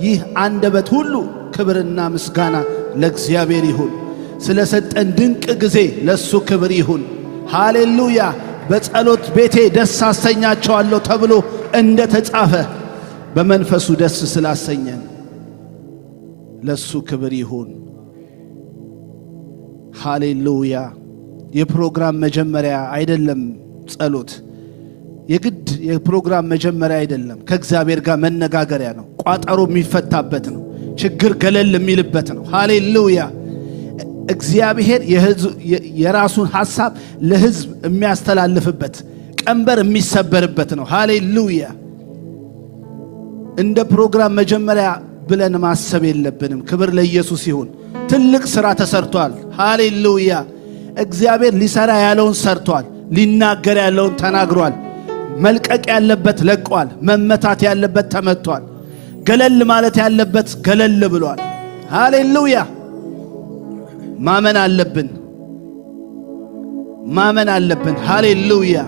ይህ አንደበት ሁሉ ክብርና ምስጋና ለእግዚአብሔር ይሁን። ስለሰጠን ድንቅ ጊዜ ለሱ ክብር ይሁን። ሃሌሉያ። በጸሎት ቤቴ ደስ አሰኛቸዋለሁ ተብሎ እንደ ተጻፈ በመንፈሱ ደስ ስላሰኘን ለሱ ክብር ይሁን። ሃሌሉያ። የፕሮግራም መጀመሪያ አይደለም ጸሎት። የግድ የፕሮግራም መጀመሪያ አይደለም። ከእግዚአብሔር ጋር መነጋገሪያ ነው። ቋጠሮ የሚፈታበት ነው። ችግር ገለል የሚልበት ነው። ሃሌሉያ። እግዚአብሔር የራሱን ሐሳብ ለሕዝብ የሚያስተላልፍበት ቀንበር የሚሰበርበት ነው። ሃሌሉያ። እንደ ፕሮግራም መጀመሪያ ብለን ማሰብ የለብንም። ክብር ለኢየሱስ ይሁን። ትልቅ ሥራ ተሰርቷል። ሃሌሉያ። እግዚአብሔር ሊሰራ ያለውን ሰርቷል። ሊናገር ያለውን ተናግሯል። መልቀቅ ያለበት ለቋል። መመታት ያለበት ተመቷል። ገለል ማለት ያለበት ገለል ብሏል። ሃሌሉያ። ማመን አለብን። ማመን አለብን። ሃሌሉያ።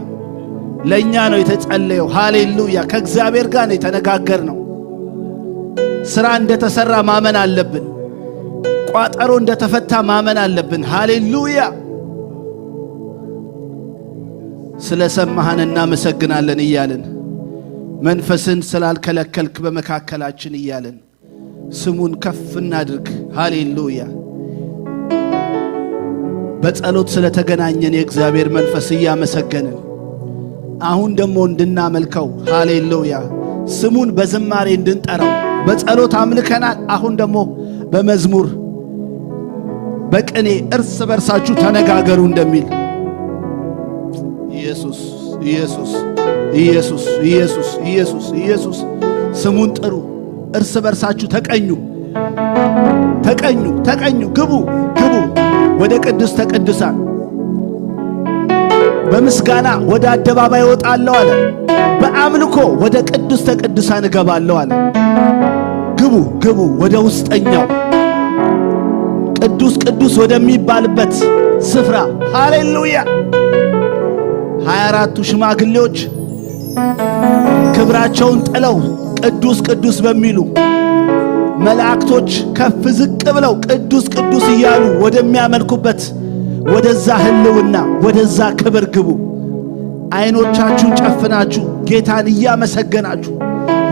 ለኛ ነው የተጸለየው። ሃሌሉያ። ከእግዚአብሔር ጋር ነው የተነጋገርነው። ሥራ እንደተሰራ ማመን አለብን። ቋጠሮ እንደተፈታ ማመን አለብን። ሃሌሉያ። ስለሰማህን እናመሰግናለን እያልን መንፈስን ስላልከለከልክ በመካከላችን እያልን ስሙን ከፍ እናድርግ። ሃሌሉያ። በጸሎት ስለተገናኘን የእግዚአብሔር መንፈስ እያመሰገንን አሁን ደግሞ እንድናመልከው ሃሌሉያ ስሙን በዝማሬ እንድንጠራው በጸሎት አምልከናል። አሁን ደግሞ በመዝሙር በቅኔ እርስ በርሳችሁ ተነጋገሩ እንደሚል ኢየሱስ ኢየሱስ ኢየሱስ ኢየሱስ ኢየሱስ ኢየሱስ ስሙን ጥሩ። እርስ በርሳችሁ ተቀኙ ተቀኙ ተቀኙ። ግቡ ግቡ ወደ ቅድስተ ቅዱሳን። በምስጋና ወደ አደባባይ እወጣለሁ አለ። በአምልኮ ወደ ቅድስተ ቅዱሳን እገባለሁ አለ። ግቡ ግቡ ወደ ውስጠኛው ቅዱስ ቅዱስ ወደሚባልበት ስፍራ። ሃሌሉያ። 24ቱ ሽማግሌዎች ክብራቸውን ጥለው ቅዱስ ቅዱስ በሚሉ መላእክቶች ከፍ ዝቅ ብለው ቅዱስ ቅዱስ እያሉ ወደሚያመልኩበት ወደዛ ህልውና ወደዛ ክብር ግቡ። አይኖቻችሁን ጨፍናችሁ ጌታን እያመሰገናችሁ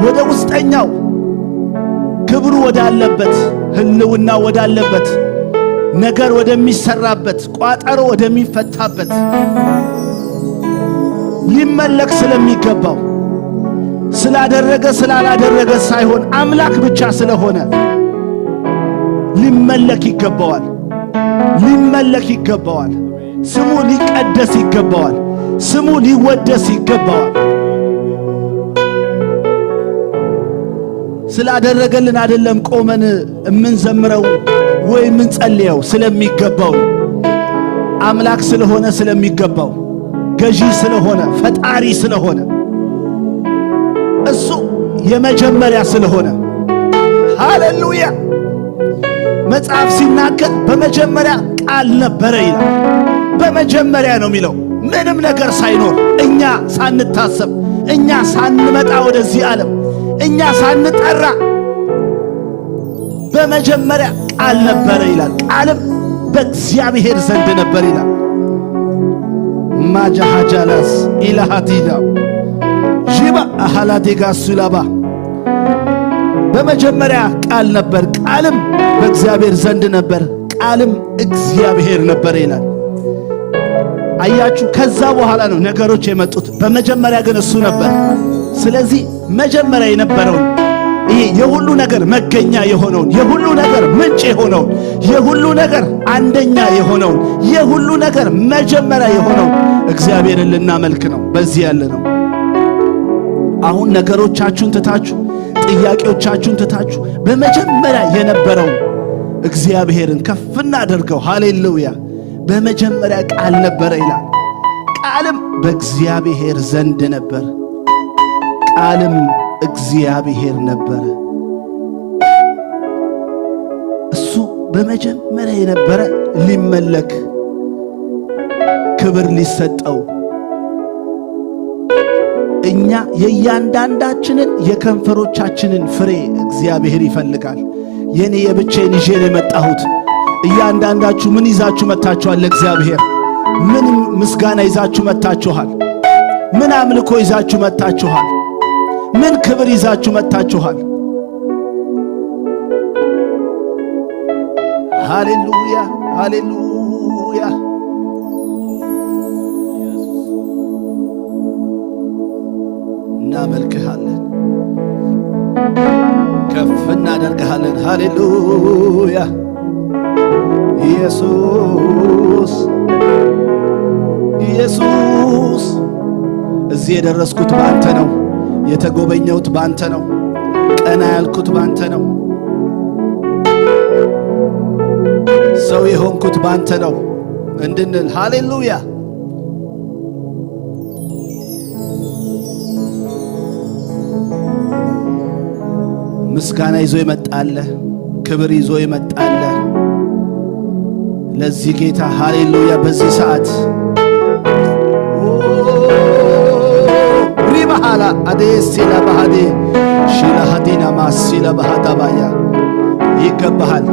ወደ ውስጠኛው ክብሩ ወዳለበት ህልውና ወዳለበት ነገር ወደሚሰራበት ቋጠሮ ወደሚፈታበት ሊመለክ ስለሚገባው ስላደረገ ስላላደረገ ሳይሆን አምላክ ብቻ ስለሆነ ሊመለክ ይገባዋል። ሊመለክ ይገባዋል። ስሙ ሊቀደስ ይገባዋል። ስሙ ሊወደስ ይገባዋል። ስላደረገልን አይደለም ቆመን እምንዘምረው ወይ እምንጸልየው፣ ስለሚገባው አምላክ ስለሆነ ስለሚገባው ገዢ ስለሆነ ፈጣሪ ስለሆነ እሱ የመጀመሪያ ስለሆነ ሃሌሉያ። መጽሐፍ ሲናገር በመጀመሪያ ቃል ነበረ ይላል። በመጀመሪያ ነው የሚለው። ምንም ነገር ሳይኖር እኛ ሳንታሰብ እኛ ሳንመጣ ወደዚህ ዓለም እኛ ሳንጠራ በመጀመሪያ ቃል ነበረ ይላል። ቃልም በእግዚአብሔር ዘንድ ነበር ይላል። ማጃሃጃላስ ኢላሃቲዳ ጂባ አሃላቴጋ ሱላባ በመጀመሪያ ቃል ነበር፣ ቃልም በእግዚአብሔር ዘንድ ነበር፣ ቃልም እግዚአብሔር ነበር ይላል። አያችሁ፣ ከዛ በኋላ ነው ነገሮች የመጡት። በመጀመሪያ ግን እሱ ነበር። ስለዚህ መጀመሪያ የነበረውን ይሄ የሁሉ ነገር መገኛ የሆነውን የሁሉ ነገር ምንጭ የሆነውን የሁሉ ነገር አንደኛ የሆነውን የሁሉ ነገር መጀመሪያ የሆነው እግዚአብሔርን ልናመልክ ነው በዚህ ያለ ነው። አሁን ነገሮቻችሁን ትታችሁ ጥያቄዎቻችሁን ትታችሁ በመጀመሪያ የነበረው እግዚአብሔርን ከፍ እናድርገው። ሃሌሉያ። በመጀመሪያ ቃል ነበረ ይላል። ቃልም በእግዚአብሔር ዘንድ ነበር፣ ቃልም እግዚአብሔር ነበረ። እሱ በመጀመሪያ የነበረ ሊመለክ ክብር ሊሰጠው እኛ የእያንዳንዳችንን የከንፈሮቻችንን ፍሬ እግዚአብሔር ይፈልጋል። የኔ የብቻዬን ይዤ ነው የመጣሁት። እያንዳንዳችሁ ምን ይዛችሁ መጥታችኋል? ለእግዚአብሔር ምን ምስጋና ይዛችሁ መጥታችኋል? ምን አምልኮ ይዛችሁ መጥታችኋል? ምን ክብር ይዛችሁ መጥታችኋል? ሃሌሉያ ሃሌሉያ። እናመልክሃለን፣ ከፍ እናደርግሃለን። ሃሌሉያ ኢየሱስ ኢየሱስ። እዚህ የደረስኩት ባንተ ነው። የተጎበኘሁት ባንተ ነው። ቀና ያልኩት ባንተ ነው። ሰው የሆንኩት ባንተ ነው እንድንል ሃሌሉያ። ምስጋና ይዞ ይመጣለ፣ ክብር ይዞ ይመጣለ ለዚህ ጌታ ሃሌሉያ። በዚህ ሰዓት ሪባሃላ አዴሲላ ባሃዴ ሺላሃዲና ማሲላ ባሃዳባያ ይገባሃል።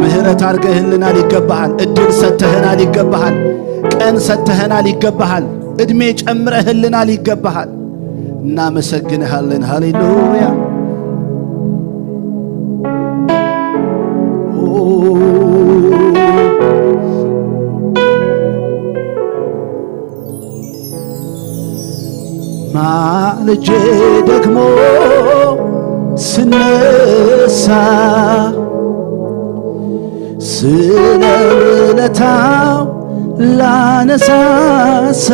ምህረት አርገህልናል፣ ይገባሃል። እድል ሰተህናል፣ ይገባሃል። ቀን ሰተህናል፣ ይገባሃል። እድሜ ጨምረህልናል፣ ይገባሃል። እናመሰግንሃለን። ሃሌሉያ ማልጄ ደግሞ ስነሳ ስለ ውለታው ላነሳሳ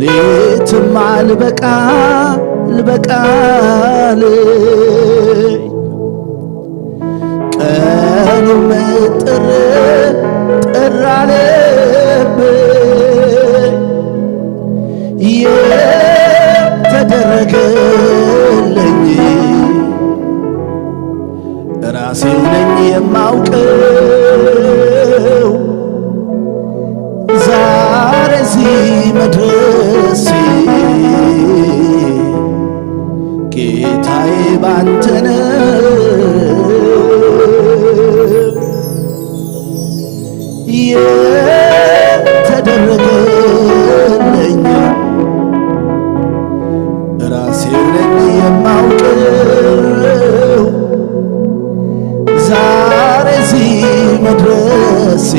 ሌትም አልበቃልኝ ቀኑም ጥር አለብኝ የተደረገልኝ ራሴው ነኝ የማውቀው ዛሬ እዚህ መድረሴ ጌታዬ ባንተ ነው። የተደረገልኝ ራሴው ነኝ የማውቀው ዛሬ እዚህ መድረሴ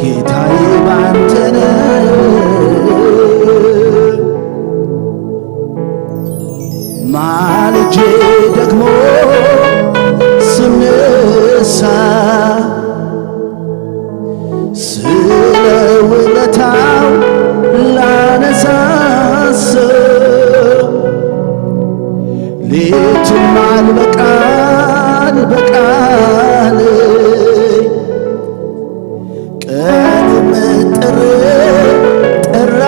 ጌታዬ ባንተ ነው። ማልጄ ደግሞ ስነሳ ስለ ውለታው ላነሳሳው ሌትም አልበቃልኝ ቀኑም ጥር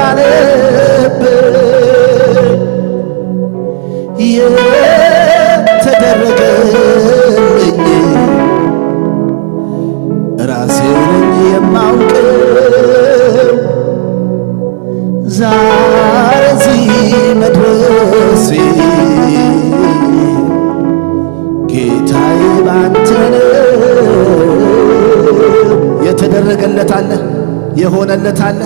አለብኝ የተደረገልኝ ራሴው ነኝ የማውቀው ዛሬ እዚህ መድረሴ ጌታዬ ባንተ ነው። የተደረገለት አለ፣ የሆነለት አለ።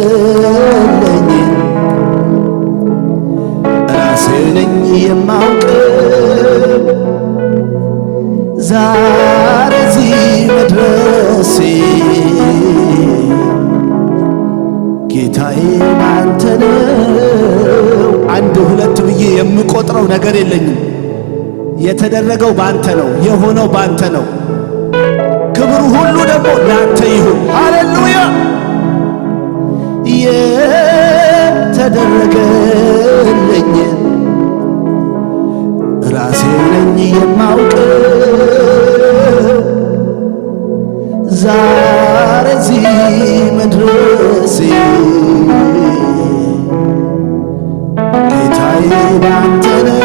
የተደረገልኝ ራሴው ነኝ የማውቀው ዛሬ እዚህ መድረሴ ጌታዬ ባንተ ነው። አንድ ሁለት ብዬ የምቆጥረው ነገር የለኝም። የተደረገው ባንተ ነው፣ የሆነው ባንተ ነው። ክብሩ ሁሉ ደግሞ ላንተ ይሁን። ሃሌሉያ የተደረገልኝ ራሴው ነኝ የማውቀው ዛሬ እዚህ መድረሴ ጌታዬ ባንተ ነው።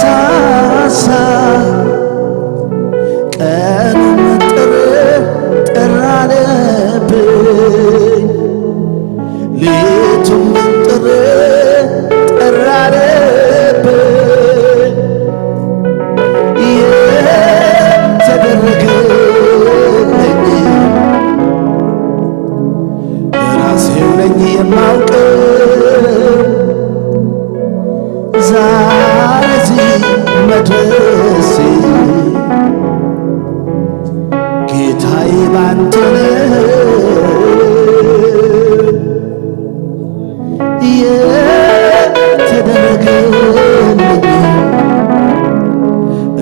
ሳሳ ቀኑም ጥር አለብኝ ሌቱም ጥር አለብኝ የተደረገልኝ ራሴው ነኝ የማውቀው ዛሬ እዚህ መድረሴ ጌታዬ ባንተ የተደረገልኝ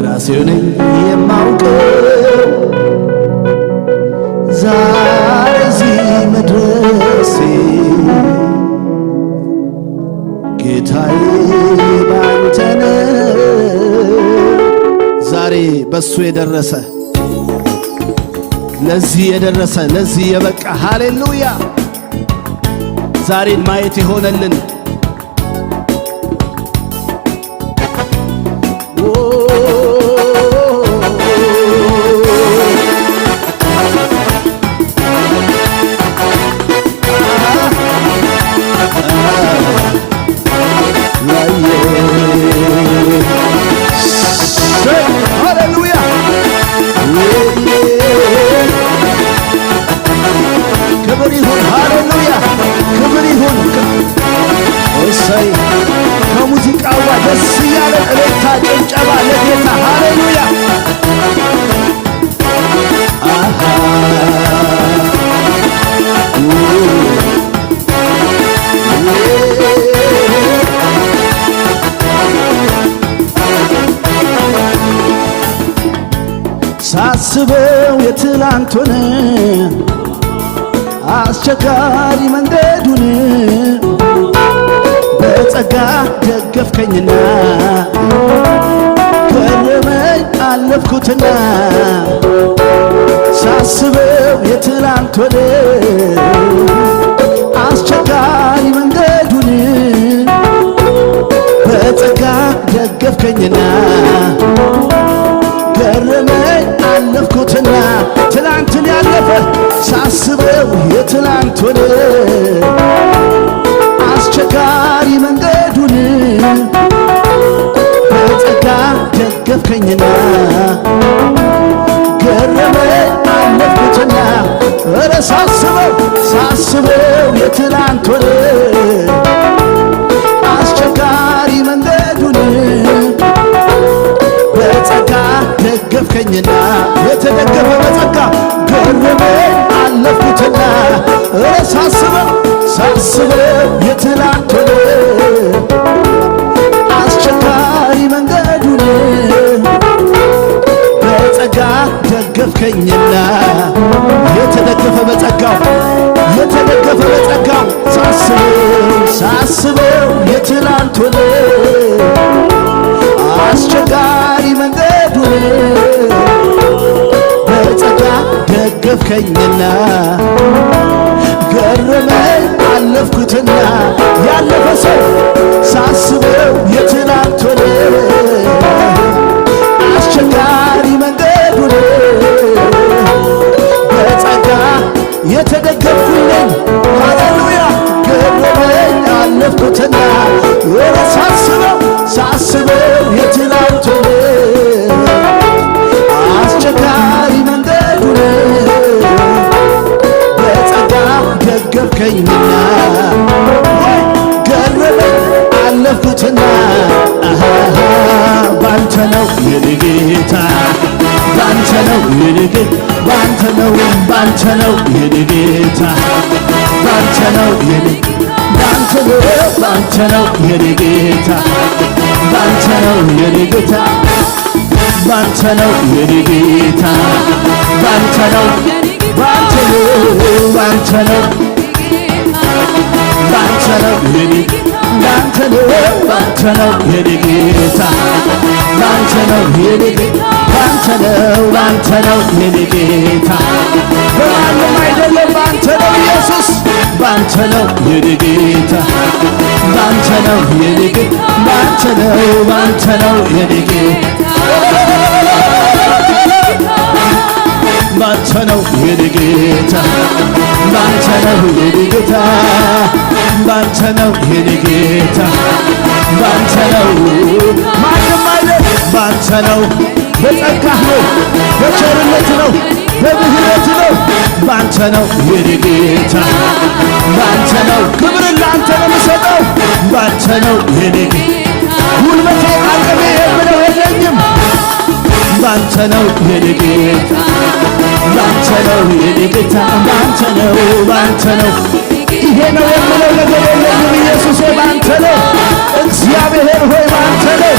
ራሴው ነኝ የማውቀው ዛሬ እዚህ መድረሴ ጌታዬ ባንተ ዛሬ በሱ የደረሰ ለዚህ የደረሰ ለዚህ የበቃ ሃሌሉያ ዛሬን ማየት የሆነልን ከሙዚቃው ደስ እያለ እልልታ ጭብጨባ ለጌታ ሃሌሉያ ሳስበው የትላንቱን አስቸጋሪ መንገዱን በጸጋ ደገፍከኝና ገረመኝ አለፍኩትና ሳስበው የትላንቱን አስቸጋሪ መንገዱን በጸጋ ደገፍከኝና ገረመኝ አለፍኩትና ትላንትን ያለፈ ሳስበው የትላንቱን አስቸጋሪ መንገዱን በጸጋ ደገፍከኝና ገረመኝ አለፍኩትና ኧረ ሳስበው የትላንቱን አስቸጋሪ መንገዱን በጸጋ ደገፍከኝና የተደገፈ በጸጋ ገረመኝ አለፍኩትና ኧረ ሳስበው የትላንቱን አስቸጋሪ መንገዱን በጸጋ ደገፍከኝና የተደገፈ በጸጋው ሳስበው የትላንቱን አስቸጋሪ መንገዱን በጸጋ ደገፍከኝና ገረመኝ አለፍኩትና ያለፈ ሰው ሳስበው የትላንቱን አስቸጋሪ መንገዱን በጸጋ የተደገፍኩኝ ሃሌሉያ ገረመኝ አለፍኩትና ሳስበው የትላንቱን አስቸጋሪ መንገዱን በጸጋ ደገፍከኝና ገረመኝ አለፍኩትና ባንተ ነው የኔ ጌታ ባንተ ነው የኔ ጌታ ባንተ ነው የኔ ጌታ ባንተ ነው የኔ ጌታ ባንተ ነው የኔ ጌታ ባንተ ነው የኔ ጌታ ባንተ ነው የኔ ባንተ ነው የኔ ጌታ ባንተ ነው የኔ ጌታ ባንተ ነው የኔ ጌታ በማንም አይደለም ባንተ ነው ኢየሱስ ባንተ ነው የኔ ጌታ ባንተ ነው የኔ ጌታ ባንተ ነው የኔ ጌታ ባንተ ነው የኔ ጌታ ባንተ ነው የኔ ጌታ ባንተ ነው የኔ ጌታ ባንተ ነው ማንም አይደል ባንተ ነው በጸጋህ ነው በቸርነት ነው በምህረት ነው ባንተ ነው የኔ ጌታ ባንተ ነው ክብርን ላንተ ነው የምሰጠው ባንተ ነው የኔ ጌታ ጉልበቴ አቅሜ የምለው የለኝም ባንተ ነው የኔ ጌታ ባንተ ነው የኔ ጌታ ባንተ ነው ይሄ ነው የምለው ነገር የለኝም ኢየሱሴ ባንተ ነው እግዚአብሔር ሆይ ባንተ ነው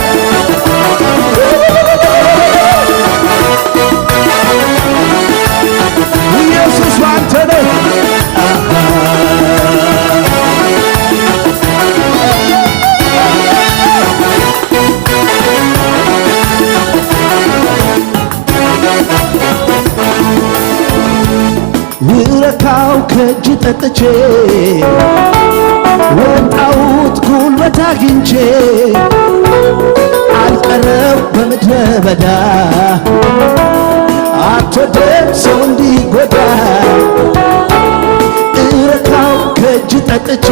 ኢየሱስ ባንተ ነው ረካው ከእጅ ጠጥቼ ወጣሁት ጉልበት አግኝቼ አልቀረው በምድረ በዳ አትወደም ሰው እንዲጎዳ ረካው ከእጅ ጠጥቼ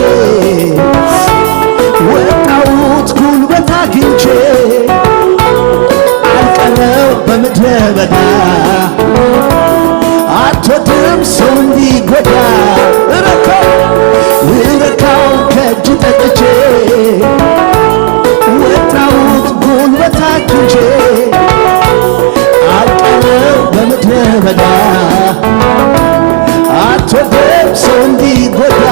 ወጣሁት ጉልበት አግኝቼ አልቀረው በምድረ በዳ አትወድም ሰው እንዲጎዳ ረካው ከእጅ ጠጥቼ ወጣሁት ጉልበት አግኝቼ አልቀረው በምድረ በዳ አትወድም ሰው እንዲጎዳ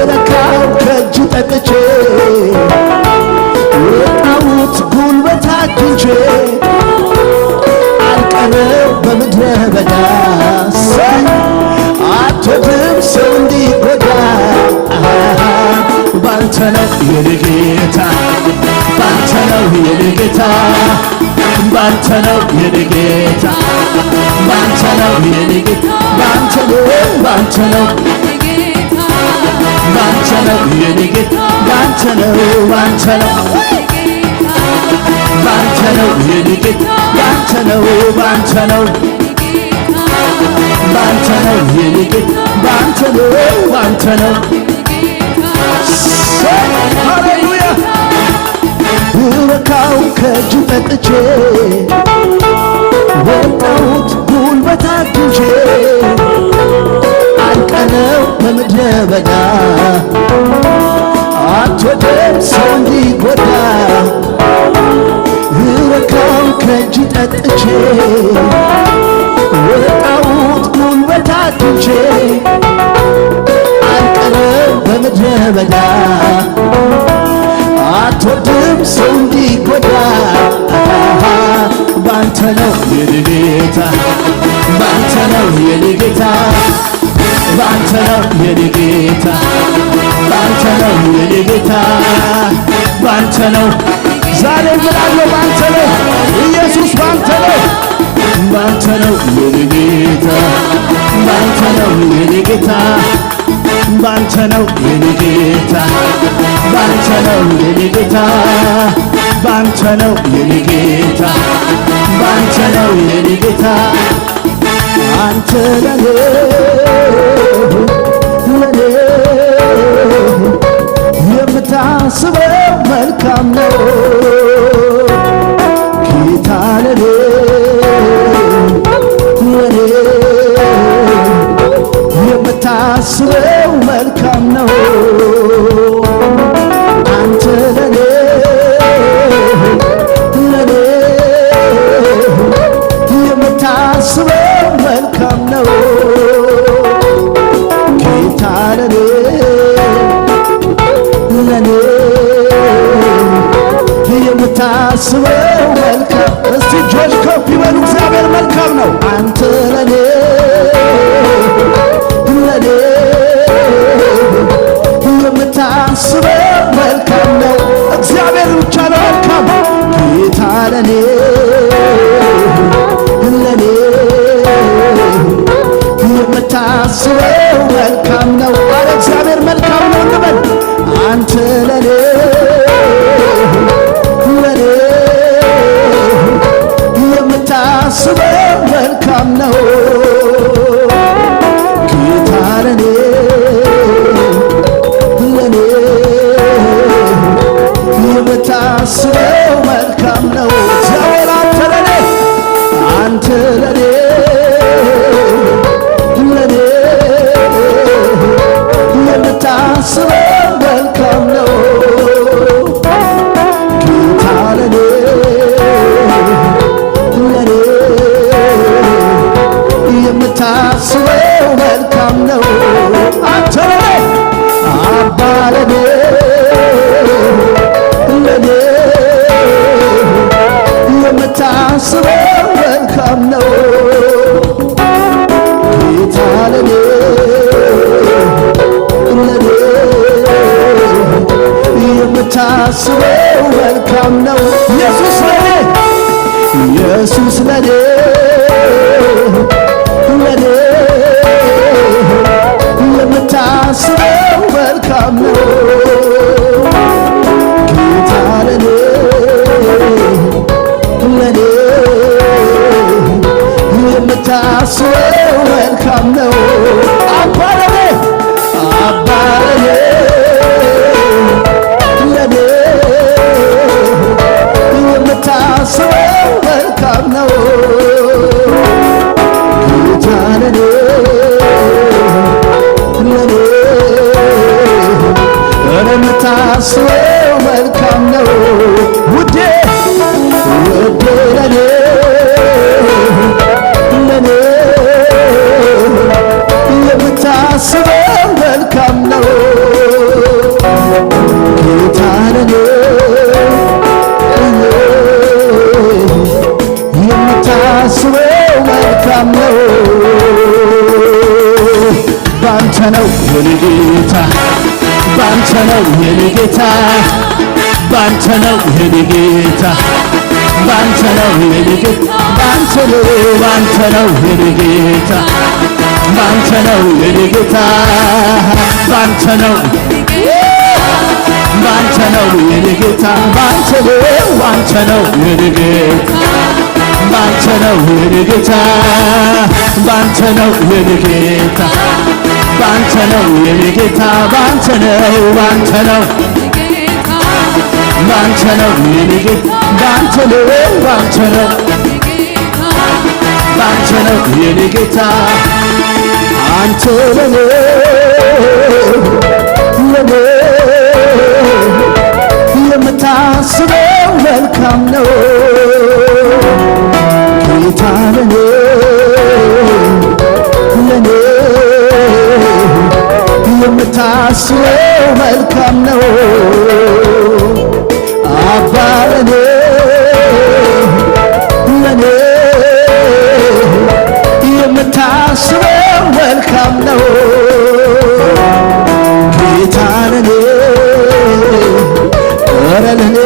ረካው ከእጅ ጠጥቼ ወጣሁት ጉልበት አግኝቼ በምድረ በዳ አትወድም ሰው እንዲጎዳ ባንተ ነው የኔ ጌታ ባንተ ነው የኔ ጌታ ባንተ ነው የኔ ጌታ ባንተ ነው የኔ ጌታ ባንተ ነው ባንተ ነው የኔ ጌታ ባንተ ነው ባንተ ነው የኔ ጌታ ባንተ ነው ባንተ ነው የኔ ጌታ ባንተ ነው ሃሌሉያ ረካው ከእጅ ጠጥቼ ወጣሁት ጉልበት አግኝቼ አልቀረው በምድረ በዳ አትወድም ሰው እንዲጎዳ ረካው ከእጅ ጠጥቼ ወጣሁት ጉልበት አግኝቼ አልቀረው በምድረ በዳ አትወድም ሰው እንዲጎዳ ባንተ ነው የኔ ጌታ ባንተ ነው የኔ ጌታ ባንተ ነው የኔ ጌታ ባንተ ነው የኔ ጌታ ባንተ ነው ዛሬ ምናለው ባንተ ነው ኢየሱስ ባንተ ነው የኔ ጌታ ባንተ ነው የኔ ጌታ ባንተ ነው የኔ ጌታ ባንተ ነው የኔ ጌታ ባንተ ነው የኔ ጌታ ባንተ ነው የኔ ጌታ አንተ ለኔ የምታስበው መልካም ነው ጌታ ለኔ የምታስበው መልካም ነው አንተ ለኔ የምታስበው መልካም ነው ጌታ ለኔ የምታስበው መልካም እስቲ እጆች ከፍ ይበሉ እግዚአብሔር መልካም ነው አንተ ለኔ መልካም ነው። ኢየሱስ ለኔ ኢየሱስ ለኔ ለኔ የምታስበው መልካም ነው። ጌታ ለኔ ለኔ የምታስበው መልካም ነው። አባ ለኔ አባ ለኔ ለኔ የምታስበው መልካም ነው። ጌታ ለኔ ለኔ የምታስበው መልካም ነው። ውዴ ውዴ ለኔ ለኔ የምታስበው መልካም ነው። ጌታ ለኔ የምታስበው መልካም ነው። ባንተ ነው የኔ ጌታ ባንተ ነው የኔ ጌታ ባንተ ነው የኔ ጌታ ባንተ ነው የኔ ጌታ ባንተ ነው የኔ ጌታ ባንተ ነው የኔ ጌታ ባንተ ነው ባንተ ነው የኔ ጌታ ባንተ ነው የኔ ጌታ ባንተ ነው የኔ ጌታ ባንተ ነው የኔ ጌታ ባንተ ነው የኔ ጌታ ባንተ ነው ባንተ ነው ባንተ ነው የኔ ጌታ ባንተ ነው ባንተ ነው ባንተ ነው የኔ ጌታ አንተ ለኔ ለኔ የምታስበው መልካም ነው። ጌታ ለኔ ለኔ የምታስበው መልካም ነው። አባ ለኔ ለኔ የምታስበው መልካም ነው። ጌታ ለኔ ኧረ ለኔ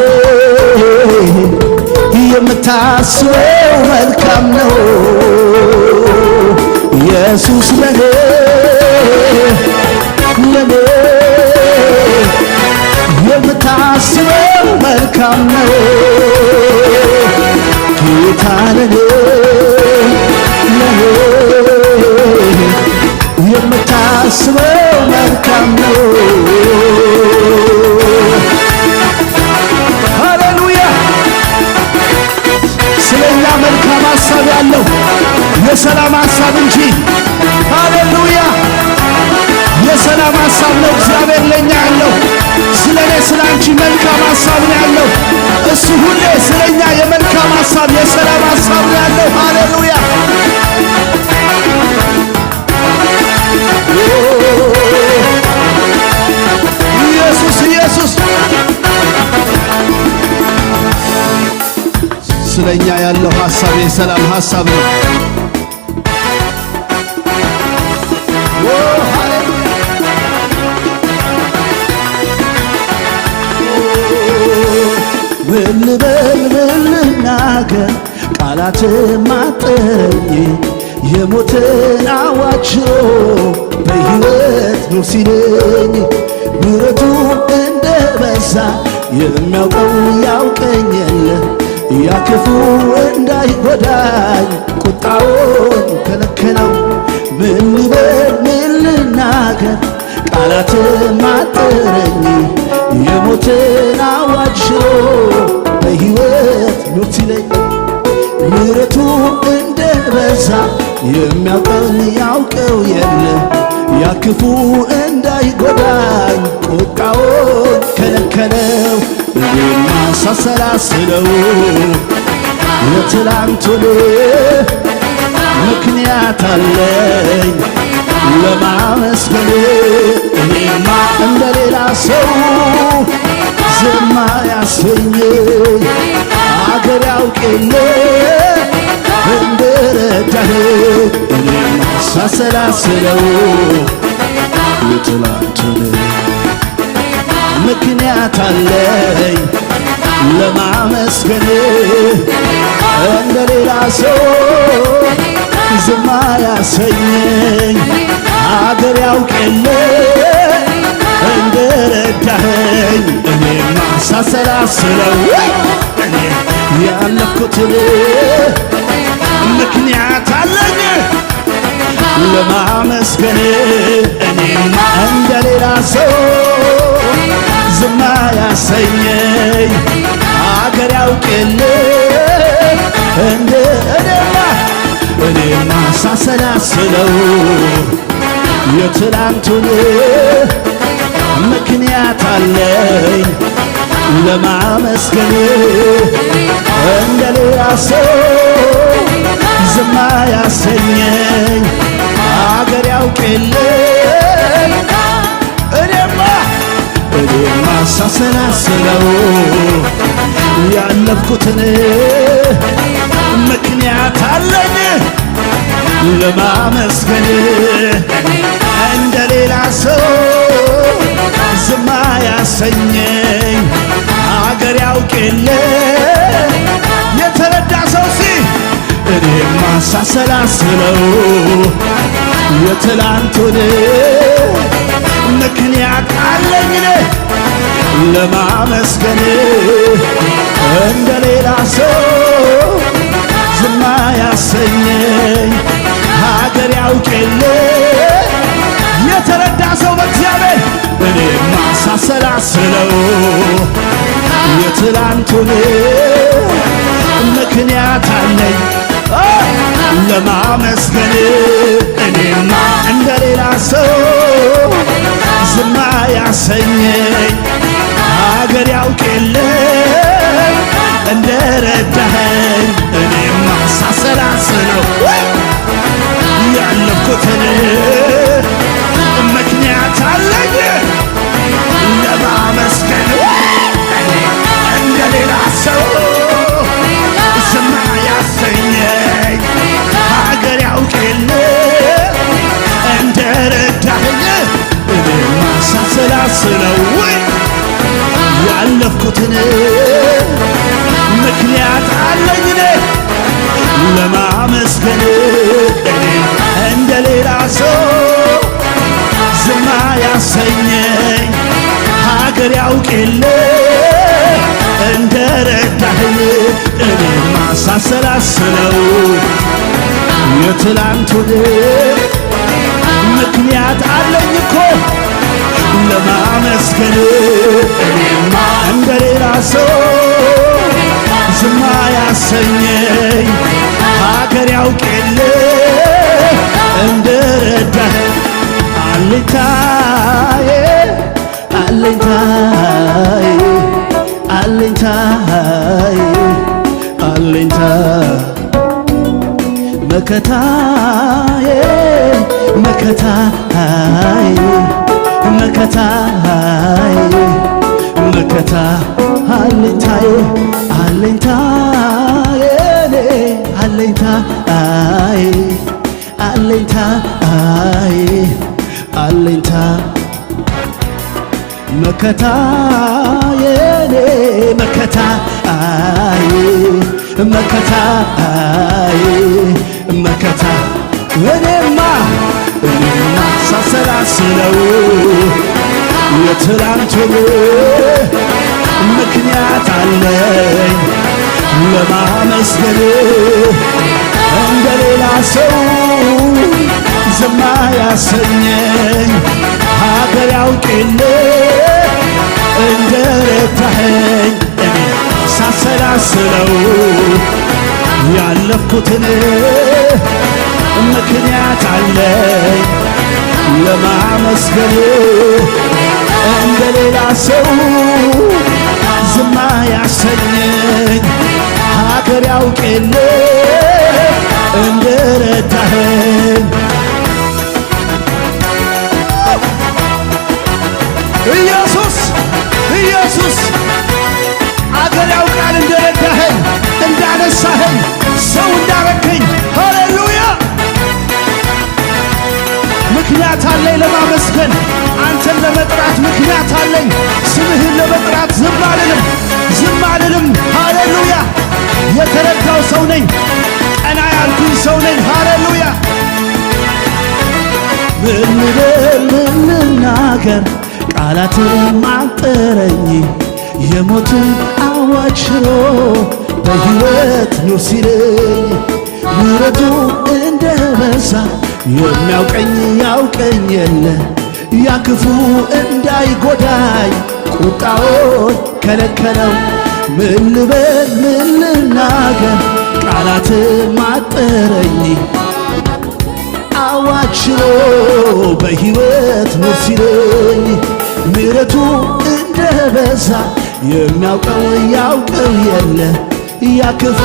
የምታስበው መልካም ነው። ኢየሱስ ለኔ ለኔ የምታስበው መልካም ነው። ጌታ ለኔ ለኔ የምታስበው መልካም ነው። ሃሌሉያ! ስለኛ መልካም ሐሳብ ያለው የሰላም ሐሳብ እንጂ ሃሌሉያ! የሰላም ሐሳብ ነው እግዚአብሔር ለኛ ያለው። ስለኔ ስላንቺ መልካም ሐሳብ ነው ያለው። እሱ ሁሌ ስለኛ የመልካም ሐሳብ የሰላም ሐሳብ ነው ያለው። ሃሌሉያ! ኢየሱስ ኢየሱስ ስለኛ ያለው ሐሳብ የሰላም ሐሳብ ነው። ምን ልበል ምን ልናገር ቃላት ማጠኝ የሞትን አዋጅ በሕይወት ኑር ሲለኝ ምሕረቱ እንደ በዛ የሚያውቀው ያውቀኝ የለ ያ ክፉ እንዳይጎዳኝ ቁጣውን ከለከለው። ምን ልበል ምን ልናገር ቃላት ማጠረኝ የሞትን አዋጅ በሕይወት ኑር ሲለኝ ምሕረቱ እንደ በዛ የሚያውቀውን ያውቀው የለ ያ ክፉ እንዳይጎዳኝ ቁጣውን ከለከለው። እኔማ ሳሰላስለው የትላንቱን ምክንያት አለኝ ለማመስገን። እኔማ እንደ ሌላ ሰው ዝም አያሰኘኝ አገር ያውቅ የለ እንደረዳህ። እኔማ ሳሰላስለው የትላንቱን ምክንያት አለኝ ለማመስገን እንደሌላ ሰው ዝም አያሰኘኝ አገር ያውቅ የለ እንደረዳኸኝ እኔማ ሳሰላስለው እኔ ያለፍኩትን ምክንያት አለኝ ለማመስገን እኔማ እንደሌላ ሰው ዝም አያሰኘኝ አገር ያውቅ የለ እንደ እኔማ ሳሰላስለው የትላንቱን ምክንያት አለኝ ለማመስገን እንደሌላ ሰው ዝም አያሰኘኝ አገር ያውቅ የለ እኔማ ሳሰላስለው ያለፍኩትን ምክንያት አለኝ ለማመስገን እንደሌላ ሰው ዝም አያሰኘኝ አገር ያውቅ የለ የተረዳ ሰው ሲ እኔማ ሳሰላስለው የትላንቱን ምክንያት አለኝ ለማመስገን እንደሌላ ሰው ዝም አያሰኘኝ ሀገር ያውቅ የለ የተረዳ ሰው በእግዚአብሔር እኔማ ሳሰላስለው የትላንቱን ምክንያት አለኝ ለማመስገን እኔማ እንደሌላ ሰው ዝም አያሰኘኝ ሀገር ያውቅ የለ እንደረዳኸኝ እኔማ ሳሰላስለው ያለፍኩትን ምክንያት አለኝ ለማመስገን እንደሌላ ሰው ዝም አያሰኘኝ ሀገር ያውቅ የለ እንደረዳኸኝ እኔማ ሳሰላስለው ያለፍኩትን ምክንያት አለኝ ለማመስገን እንደሌላ ሰው ዝም አያሰኘኝ ሀገር ያውቅ የለ እንደረዳኸኝ እኔማ ሳሰላስለው የትላንቱን ምክንያት አለኝ እኮ ለማመስገን እኔማ እንደሌላ ሰው ዝም አያሰኘኝ ሀገር ያውቅ የለ እንደረዳኸኝ አለኝታዬ አለኝታዬ አለኝታዬ አለኝታ መከታዬ መከታዬ መከታዬ መከታ አለኝታዬ አለኝታዬ አለኝታዬ አለኝታዬ አለኝታ መከታዬ መከታዬ መከታዬ መከታ እኔማ ሳሰላስለው የትላንቱን ምክንያት አለኝ ለማመስገን እንደሌላ ሰው ዝም አያሰኘኝ ሀገር ያውቅ የለ እንደረዳኸኝ እኔ ሳሰላስለው ያለፍኩትን ምክንያት አለኝ ለማመስገን እንደሌላ ሰው ዝም አያሰኘኝ ሀገር ያውቅ የለ እንደረዳኸኝ ኢየሱስ ኢየሱስ አገር ያውቃል እንደረዳኸኝ እንዳነሳኸኝ ሰው እንዳረከኝ ሃሌሉያ ምክንያት አለኝ ለማመስገን አንተን ለመጥራት ምክንያት አለኝ ስምህን ለመጥራት ዝም አልልም የተረዳው ሰው ነኝ። ቀና ያልኩኝ ሰው ነኝ። ሃሌሉያ። ምን ልበል ምን ልናገር ቃላትም አጠረኝ። የሞትን አዋጅ ሽሮ በሕይወት ኑር ሲለኝ ምሕረቱ እንደ በዛ የሚያውቀኝ ያውቀኝ የለ ያ ክፉ እንዳይጎዳኝ ቁጣውን ከለከለው። ምን ልበል ምን ልናገር ቃላትም አጠረኝ። አዋጅ ሽሮ በሕይወት ኑር ሲለኝ ምሕረቱ እንደ በዛ የሚያውቀው ያውቀው የለ ያ ክፉ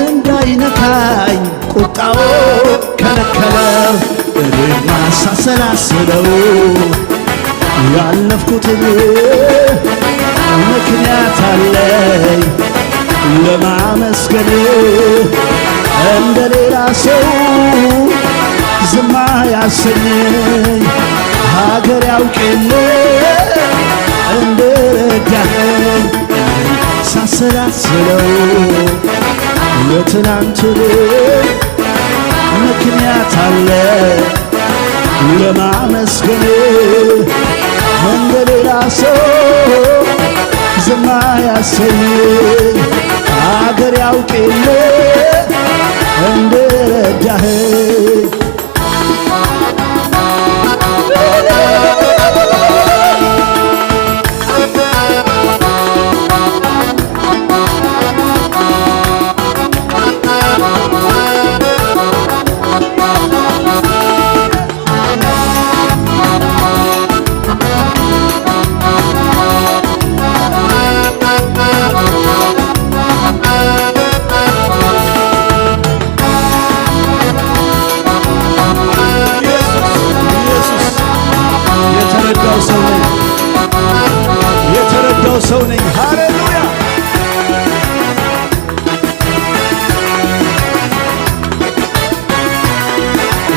እንዳይነካኝ ቁጣው ከለከለው። እኔማ ሳሰላስለው ያለፍኩትን ምክንያት አለኝ ለማመስገን እንደ ሌላ ሰው ዝማ ያሰኘኝ ሀገር ያውቅል እንደረዳኸኝ ሳሰላስለው የትናንትን ምክንያት አለ ለማመስገን እንደ ሌላ ሰው ዝማ ያሰኘኝ ሀገር ያውቅል እንደረዳኸኝ ሰው ነኝ። ሃሌሉያ።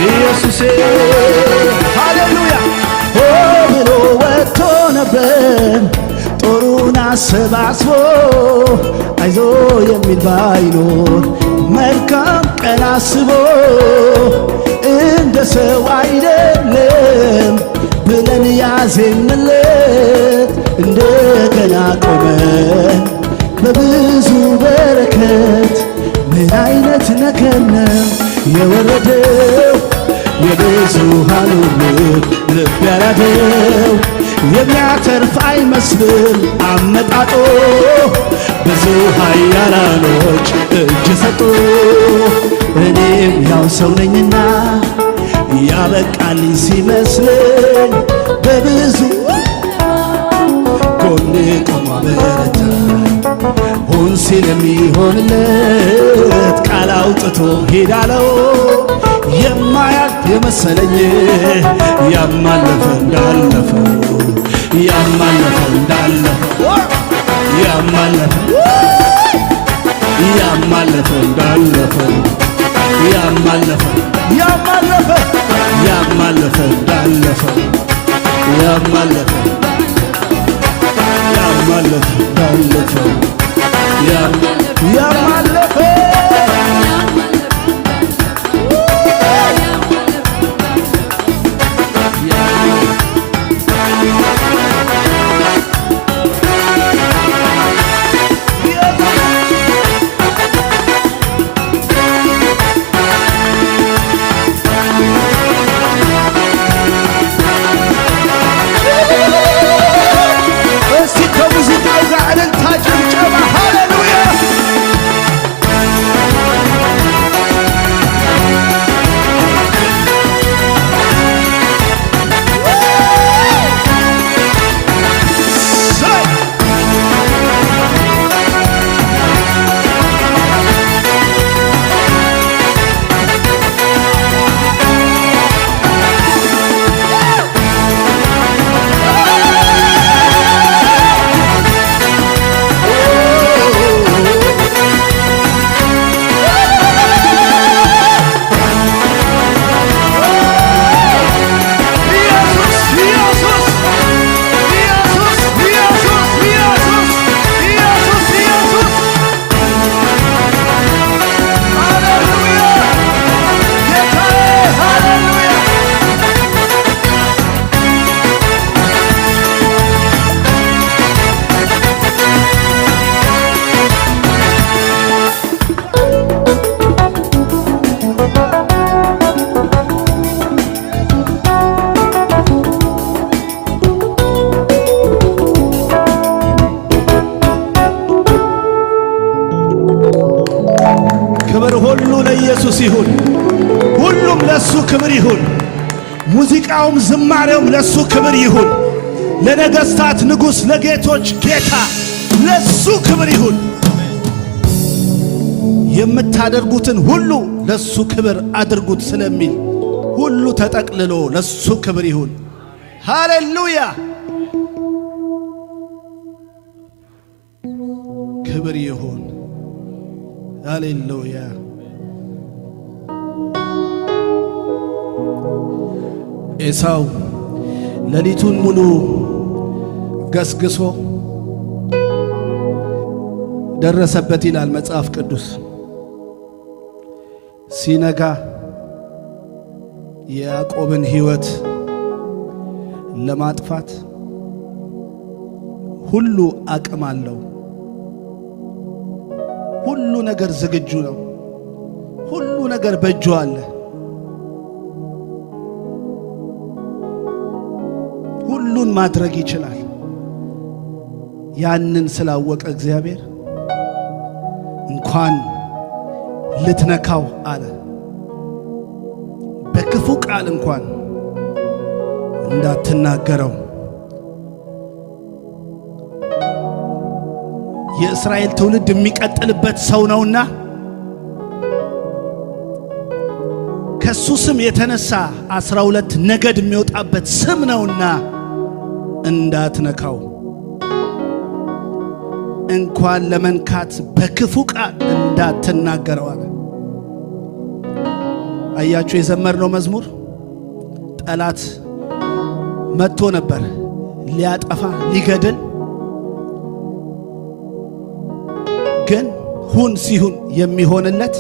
ኢየሱሴ ሃሌሉያ። ሆ ብሎ ወጥቶ ነበር ጦሩን አሰባስቦ አይዞ የሚል ባይኖር መልካም ቀን አስቦ እንደ ሰው አይደለም ብለን ያዜምለት እንደገና ቆመን በብዙ በረከት ምን አይነት ነገር ነው የወረደው የብዙሃኑ ልብ ያራደው የሚያተርፍ አይመስልም አመጣጦ ብዙ ኃያላኖች እጅ ሰጡ። እኔም ያው ሰው ነኝና ያበቃልኝ ሲመስለኝ በብዙ ጎኔ ቆሞ አበረታኝ ሁን ሲል የሚሆንለት ቃል አውጥቶ ሄዳለው የማያልፍ የመሰለኝ ያማለፈ እንዳለፈው ያማለፈ እንዳለፈው ያማለፈ ያማለፈ እንዳለፈው ያማለፈ ያማለፈ ያማለፈ እንዳለፈው ያማለፈ ያማለፈ እንዳለፈው ያማለፈ ክብር ይሁን። ሙዚቃውም ዝማሬውም ለሱ ክብር ይሁን። ለነገሥታት ንጉሥ ለጌቶች ጌታ ለሱ ክብር ይሁን። የምታደርጉትን ሁሉ ለሱ ክብር አድርጉት ስለሚል ሁሉ ተጠቅልሎ ለሱ ክብር ይሁን። ሃሌሉያ! ክብር ይሁን። ሃሌሉያ! ኤሳው ሌሊቱን ሙሉ ገስግሶ ደረሰበት ይላል መጽሐፍ ቅዱስ። ሲነጋ የያዕቆብን ሕይወት ለማጥፋት ሁሉ አቅም አለው። ሁሉ ነገር ዝግጁ ነው። ሁሉ ነገር በእጁ አለ። ሁሉን ማድረግ ይችላል። ያንን ስላወቀ እግዚአብሔር እንኳን ልትነካው አለ። በክፉ ቃል እንኳን እንዳትናገረው። የእስራኤል ትውልድ የሚቀጥልበት ሰው ነውና ከሱ ስም የተነሳ 12 ነገድ የሚወጣበት ስም ነውና እንዳትነካው። እንኳን ለመንካት በክፉ ቃል እንዳትናገረው አለ። አያችሁ የዘመርነው መዝሙር ጠላት መጥቶ ነበር ሊያጠፋ ሊገድል፣ ግን ሁን ሲሁን የሚሆንለት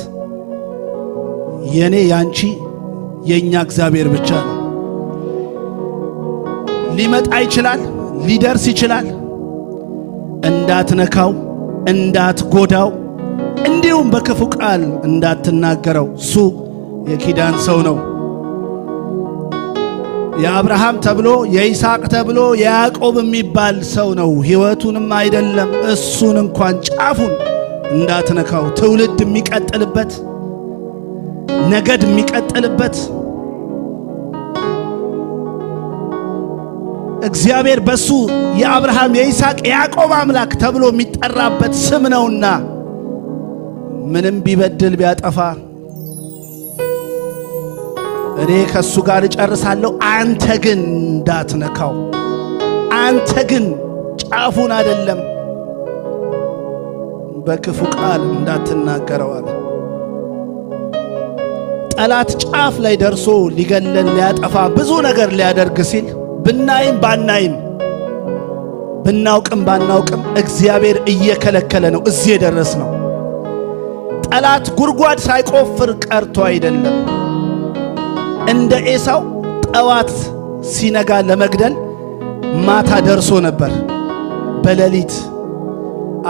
የኔ ያንቺ የኛ እግዚአብሔር ብቻ ነው። ሊመጣ ይችላል፣ ሊደርስ ይችላል። እንዳትነካው፣ እንዳትጎዳው፣ እንዲሁም በክፉ ቃል እንዳትናገረው። እሱ የኪዳን ሰው ነው። የአብርሃም ተብሎ የይስሐቅ ተብሎ የያዕቆብ የሚባል ሰው ነው። ሕይወቱንም አይደለም እሱን እንኳን ጫፉን እንዳትነካው። ትውልድ የሚቀጥልበት ነገድ የሚቀጥልበት እግዚአብሔር በሱ የአብርሃም የይስሐቅ የያዕቆብ አምላክ ተብሎ የሚጠራበት ስም ነውና ምንም ቢበድል ቢያጠፋ እኔ ከሱ ጋር እጨርሳለሁ፣ አንተ ግን እንዳትነካው፣ አንተ ግን ጫፉን አይደለም በክፉ ቃል እንዳትናገረው አለ። ጠላት ጫፍ ላይ ደርሶ ሊገለን ሊያጠፋ ብዙ ነገር ሊያደርግ ሲል ብናይም ባናይም ብናውቅም ባናውቅም እግዚአብሔር እየከለከለ ነው እዚህ የደረስ ነው። ጠላት ጉድጓድ ሳይቆፍር ቀርቶ አይደለም። እንደ ኤሳው ጠዋት ሲነጋ ለመግደል ማታ ደርሶ ነበር። በሌሊት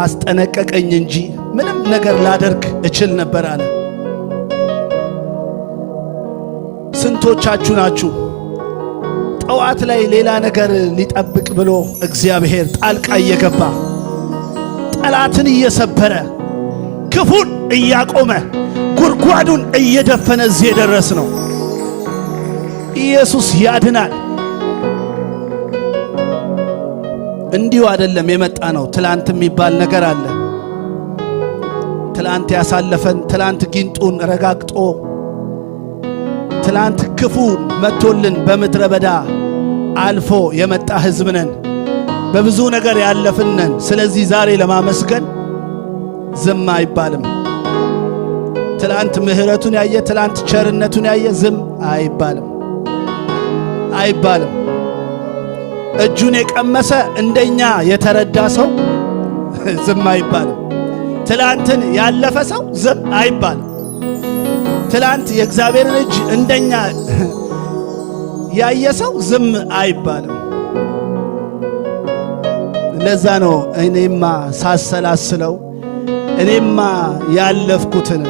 አስጠነቀቀኝ እንጂ ምንም ነገር ላደርግ እችል ነበር አለ። ስንቶቻችሁ ናችሁ ጠዋት ላይ ሌላ ነገር ሊጠብቅ ብሎ እግዚአብሔር ጣልቃ እየገባ ጠላትን እየሰበረ ክፉን እያቆመ ጉድጓዱን እየደፈነ እዚህ የደረስ ነው። ኢየሱስ ያድናል። እንዲሁ አይደለም የመጣ ነው። ትላንት የሚባል ነገር አለ። ትላንት ያሳለፈን፣ ትላንት ጊንጡን ረጋግጦ፣ ትላንት ክፉን መቶልን በምድረ በዳ አልፎ የመጣ ሕዝብ ነን። በብዙ ነገር ያለፍነን። ስለዚህ ዛሬ ለማመስገን ዝም አይባልም። ትላንት ምሕረቱን ያየ፣ ትላንት ቸርነቱን ያየ ዝም አይባልም አይባልም። እጁን የቀመሰ እንደኛ የተረዳ ሰው ዝም አይባልም። ትላንትን ያለፈ ሰው ዝም አይባልም። ትላንት የእግዚአብሔርን እጅ እንደኛ ያየ ሰው ዝም አይባልም። ለዛ ነው እኔማ ሳሰላስለው እኔማ ያለፍኩትን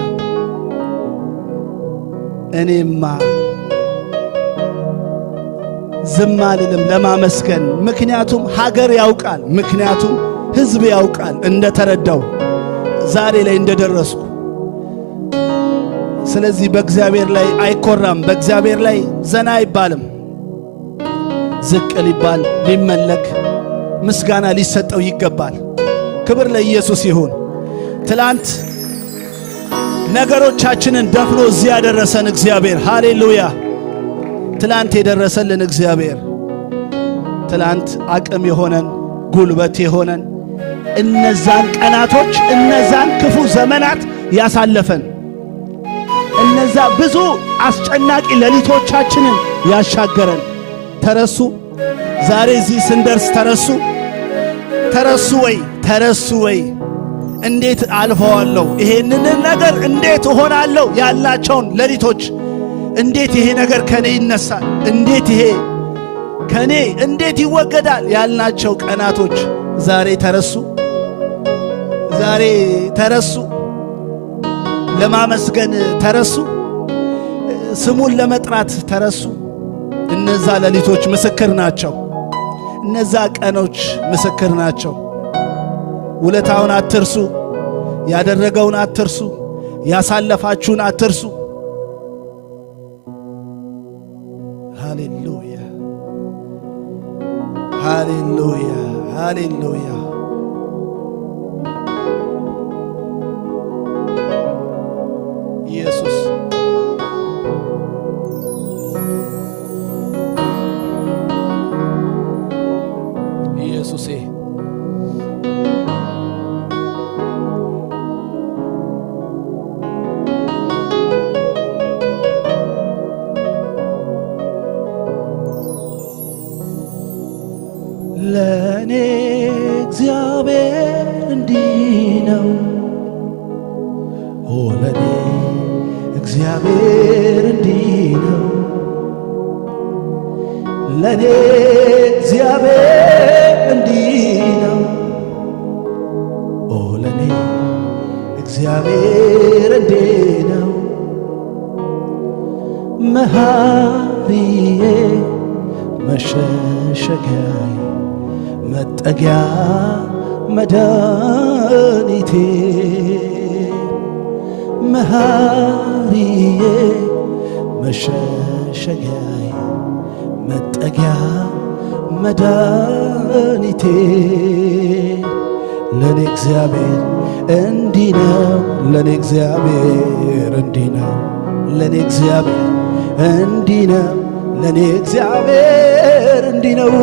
እኔማ ዝም አልልም ለማመስገን። ምክንያቱም ሀገር ያውቃል፣ ምክንያቱም ሕዝብ ያውቃል እንደተረዳው ዛሬ ላይ እንደደረስኩ። ስለዚህ በእግዚአብሔር ላይ አይኮራም፣ በእግዚአብሔር ላይ ዘና አይባልም። ዝቅ ሊባል ሊመለክ ምስጋና ሊሰጠው ይገባል። ክብር ለኢየሱስ ይሁን። ትላንት ነገሮቻችንን ደፍኖ እዚህ ያደረሰን እግዚአብሔር፣ ሃሌሉያ። ትላንት የደረሰልን እግዚአብሔር፣ ትላንት አቅም የሆነን ጉልበት የሆነን እነዛን ቀናቶች እነዛን ክፉ ዘመናት ያሳለፈን እነዛ ብዙ አስጨናቂ ሌሊቶቻችንን ያሻገረን ተረሱ? ዛሬ እዚህ ስንደርስ ተረሱ? ተረሱ ወይ? ተረሱ ወይ? እንዴት አልፈዋለሁ? ይሄንን ነገር እንዴት እሆናለሁ? ያላቸውን ሌሊቶች እንዴት ይሄ ነገር ከኔ ይነሳል? እንዴት ይሄ ከኔ እንዴት ይወገዳል? ያልናቸው ቀናቶች ዛሬ ተረሱ? ዛሬ ተረሱ? ለማመስገን ተረሱ? ስሙን ለመጥራት ተረሱ? እነዛ ሌሊቶች ምስክር ናቸው። እነዛ ቀኖች ምስክር ናቸው። ውለታውን አትርሱ፣ ያደረገውን አትርሱ፣ ያሳለፋችሁን አትርሱ። ሃሌሉያ ሃሌሉያ ሃሌሉያ። ኢየሱስ ኢየሱሴ ለኔ እግዚአብሔር እንዲህ ነው። ኦ ለኔ እግዚአብሔር እንዲህ ነው። ለኔ እግዚአብሔር እንዲህ ነው። ኦ ለኔ እግዚአብሔር እንዲህ ነው። መሐሪዬ መሸሸጊያዬ መጠጊያ መድኃኒቴ መሐሪዬ መሸሸጊያዬ መጠጊያ መድኃኒቴ ለኔ እግዚአብሔር እንዲህ ነው። ለኔ እግዚአብሔር እንዲህ ነው። ለኔ እግዚአብሔር እንዲህ ነው። ለኔ እግዚአብሔር እንዲህ ነው።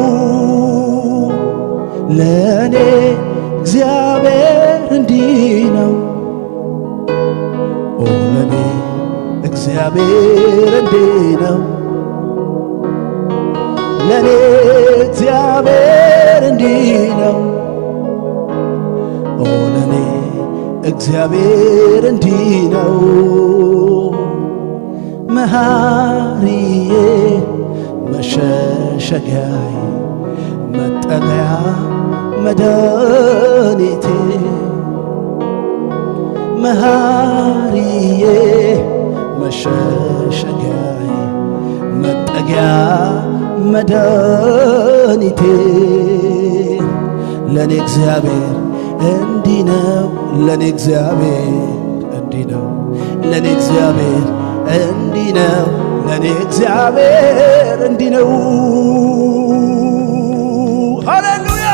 ለኔ እግዚአብሔር እንዲህ ነው። ኦ ለኔ እግዚአብሔር እንዲህ ነው። ለኔ እግዚአብሔር እንዲህ ነው። ኦ ለኔ እግዚአብሔር እንዲህ ነው። መሐሪዬ መሸሸጊያዬ መጠለያ መድኃኒቴ መሐሪዬ መሸሸጊያዬ መጠጊያ መድኃኒቴ ለኔ እግዚአብሔር እንዲህ ነው። ለኔ እግዚአብሔር እንዲህ ነው። ለኔ እግዚአብሔር እንዲህ ነው። ለኔ እግዚአብሔር እንዲህ ነው። ሃሌሉያ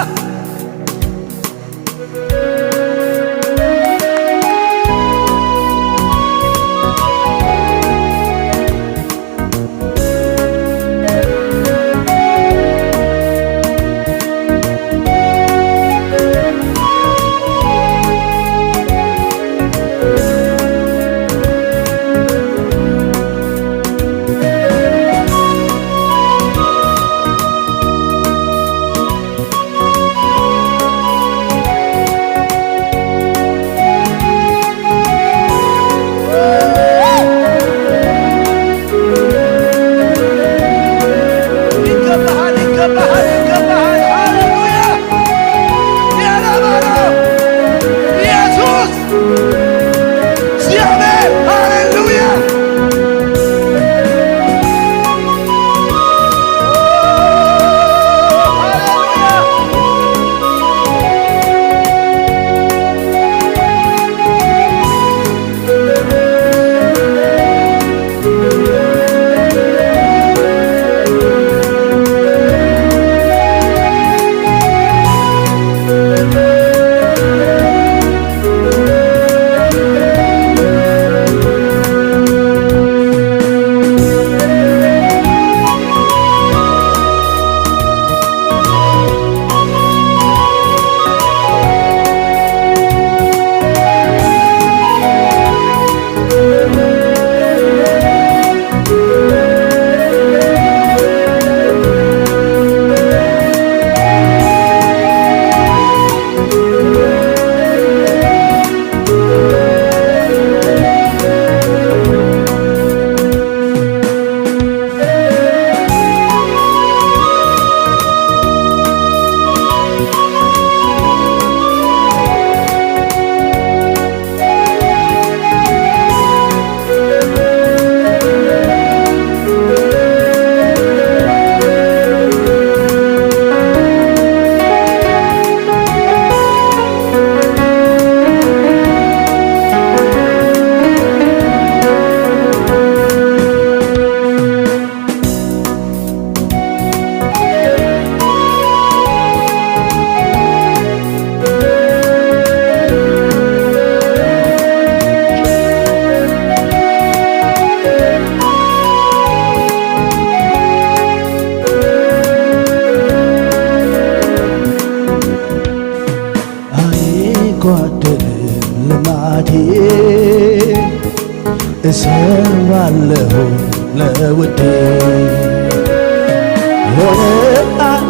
ለውዴ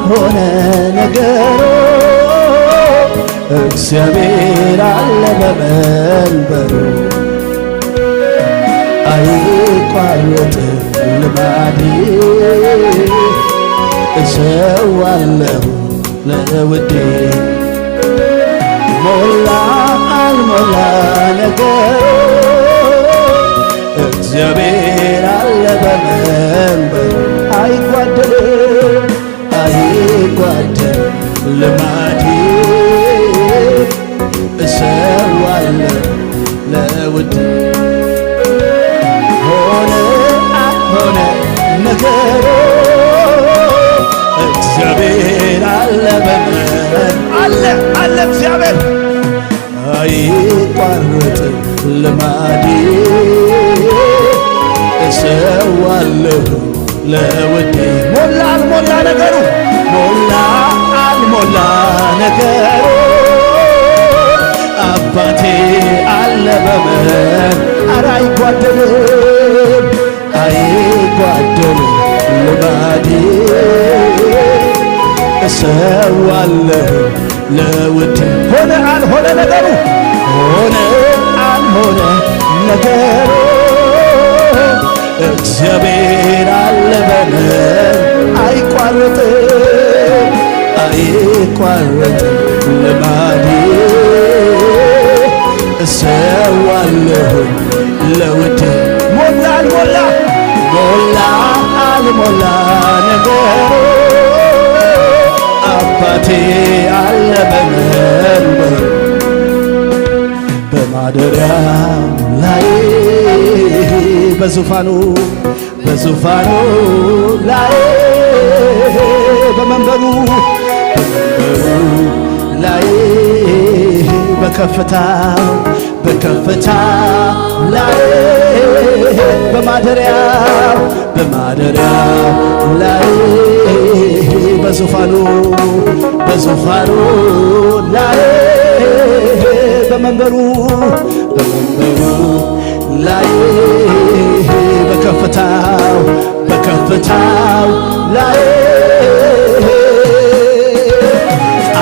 ሆነ ነገሩ እግዚአብሔር አለ በመንበሩ አይቋረጥም ልማዴ እሰዋለሁ ለውዴ ሞላ አልሞላ ነገሩ እግዚአብሔር አለ በመንበሩ አይጓደልም ልማዴ እሰዋለሁ ለውዴ ሆነ ነገሩ እግዚአብሔር አለ አለ እግዚአብሔር አይቋረጥም ልማዴ እሰዋለሁ ለውዴ ሞላ አልሞላ ነገሩ አባቴ አለ ኧረ አይጓደልም ልማዴ እሰዋለሁ ለውዴ ሆነ አልሆነ ነገሩ እግዚአብሔር አለ አይቋረጥም ልማዴ እሰዋለሁ ለውዴ ሞላ አልሞላ ነገሩ አባቴ አለ በማደሪያው ላይ በዙፋኑ ላይ በመንበሩ ላይ በከፍታው ላይ በማደሪያው ላይ በዙፋኑ ላይ በመንበሩ ላይ በከፍታው ላይ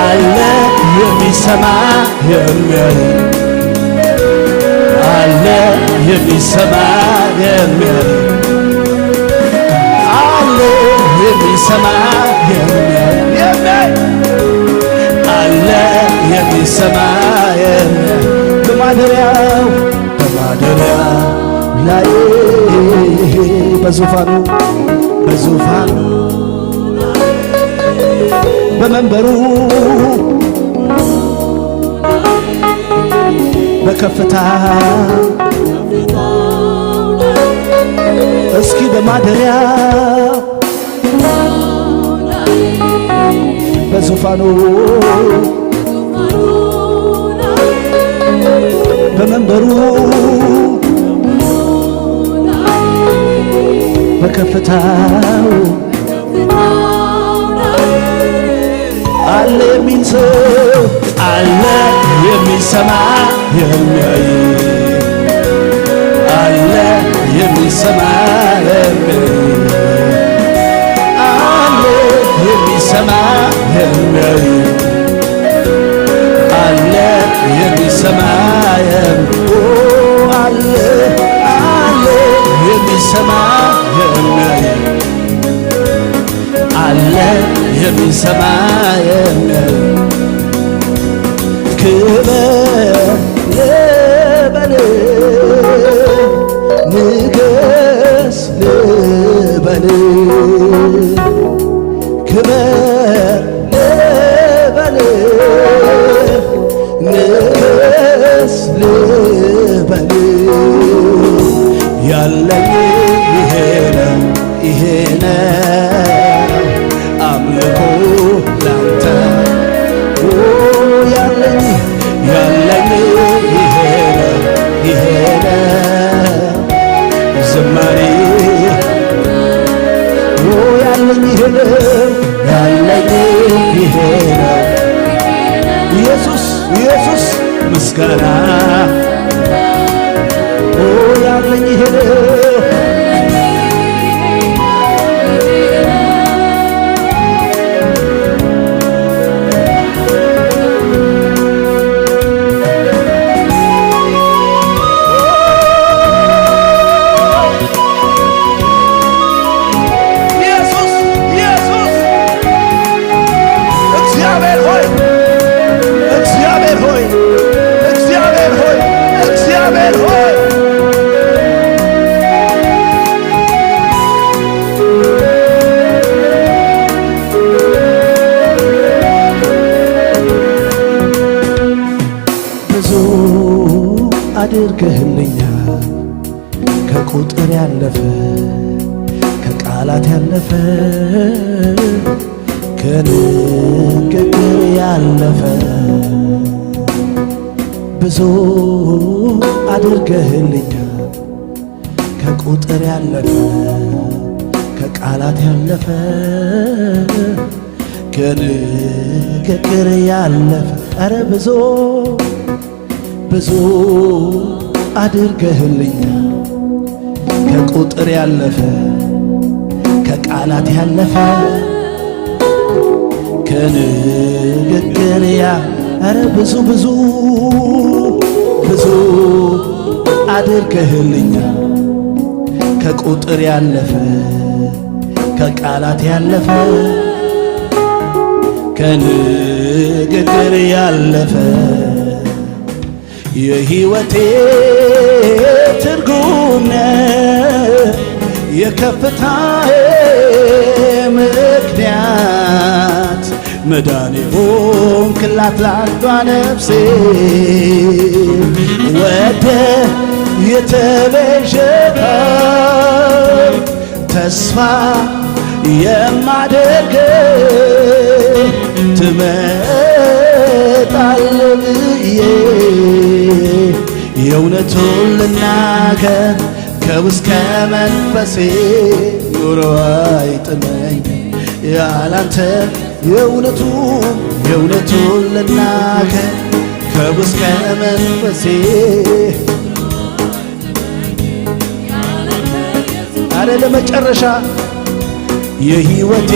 አለ የሚሰማ የሚያይ አለ የሚሰማ የሚያይ አለ የሚሰማ የሚያይ አለ የሚሰማ የሚያይ በማደሪያው ላይ በዙፋኑ በመንበሩ በከፍታ እስኪ በማደሪያ በዙፋኑ በመንበሩ በከፍታው አለ የሚል ሰው አለ የሚሰማ የሚያይ አለ የሚሰማ አለ የሚሰማ የሚያይ አለ የሚሰማ አለ የሚሰማ የሚያይ አለ የሚሰማ የሚያይ ክብር ልበል ንገስ ልበል ክብር ልበል ንገስ ልበል ያለኝ ይሄ ነው አምልኮ ላንተ ያለኝ ይሄ ነው ዝማሬ ያለኝ ይሄ ነው ኢየሱስ ምስጋና ያለኝ ይሄ ነው ሆይ እግዚአብሔር ሆይ እግዚአብሔር ሆይ እግዚአብሔር ሆይ አድርገህልኛል ከቁጥር ያለፈ ከቃላት ያለፈ ከንግግር ያለፈ ብዙ አድርገህልኛል ከቁጥር ያለፈ ከቃላት ያለፈ ከንግግር ያለፈ ኧረ ብዙ አድርገህልኛል ከቁጥር ያለፈ ከቃላት ያለፈ ከንግግር ኧረ ብዙ አድርገህልኛል ከቁጥር ያለፈ ከቃላት ያለፈ ከንግግር ያለፈ የሕይወቴ ትርጉም ነህ የከፍታዬ ምክንያት መዳኔ ሆንክላት ላንዷ ነፍሴ ወደ የተቤዠኸው ተስፋ የማደርግ ትመጣለህ ብዬ የእውነቱን ልናገር ከውስጥ ከመንፈሴ ኑሮ አይጥመኝ ያላንተ የእውነቱን ልናገር ከውስጥ ከመንፈሴ አረ ለመጨረሻ የሕይወቴ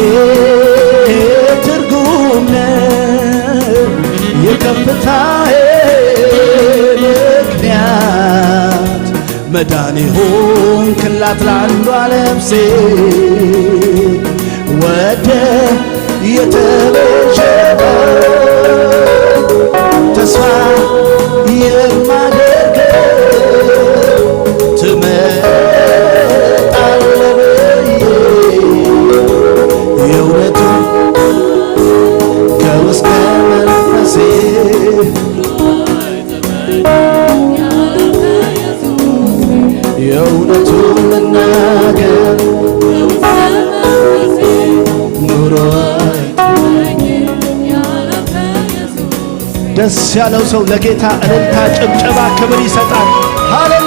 ትርጉም ነህ የከፍታዬ ምክንያት መዳኔ ሆንክላት ላንዷ ነፍሴ ወደ የተቤዠኸው ተስፋ የማደርገው ትመጣለህ ብዬ የእውነቱን ከውስጥ ከመንፈሴ የእውነቱን ልናገር ኑሮ ደስ ያለው ሰው ለጌታ እልልታ ጭብጨባ ክብር ይሰጣል። ሃሌሉያ